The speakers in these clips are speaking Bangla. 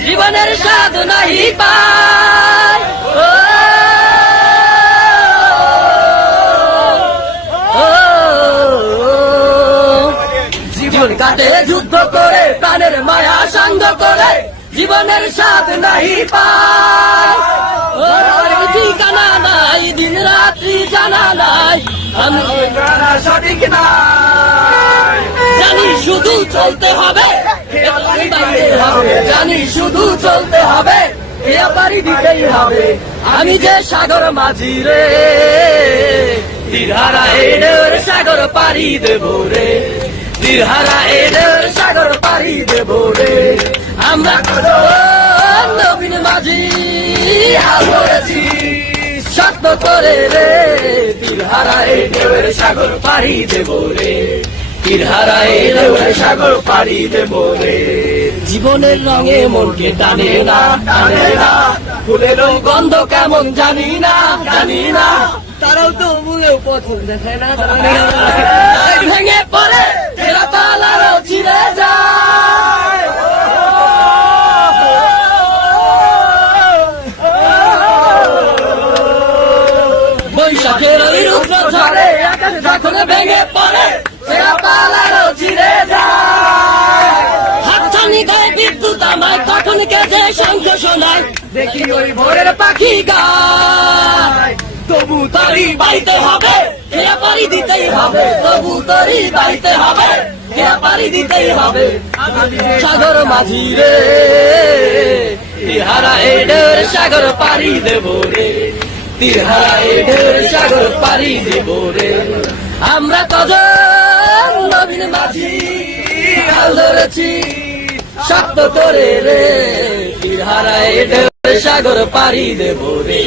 জীবনের স্বাদ নাহি পায় জীবন কাটে যুদ্ধ করে, প্রাণের মায়া সাঙ্গ করে জীবনের স্বাদ নাহি পায় ঠিকানা নাই, দিন রাত্রি জানা নাই, আমি সঠিক না জানি শুধু চলতে হবে। জানি শুধু চলতে হবে এবারই দিতেই হবে। আমি যে সাগর মাঝি রে তীরহারা এডের সাগর পারি দেব রে। তীরহারা এডের সাগর পারি দেব রে। আমরা নবীন মাঝি হাল সত্য করে রে। তীরহারা এডের সাগর পারি দেব রে। সাগর পাড়ি দেব রে জীবনের রঙে মনকে টানে না টানে না। ফুলের গন্ধ কেমন জানি না জানি না। তারাও তো মূলেও পছন্দ না ভেঙে বৈশাখের ভেঙে পড়ে দেখি ওই ভোরের পাখি গায়। তবু বাইতে হবে পারি দিতেই হবে। তবু বাইতে হবে পারি দিতেই হবে। সাগর মাঝি রে, তিহারা সাগর পারি দেব রে। তিহারা এডের সাগর পারি দেব রে। আমরা কজন ধরেছি করে রে। সাগর দেব রে।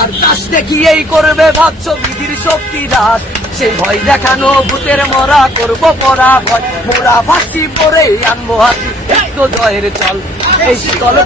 আর দাস দেখিয়েই করবে ভাবছ বিধির শক্তি দাস। সেই ভয় দেখানো ভূতের মরা করব পরা ভয় মোরা ভাসি পরে আনব হাসি জয়ের চল। এই শীতল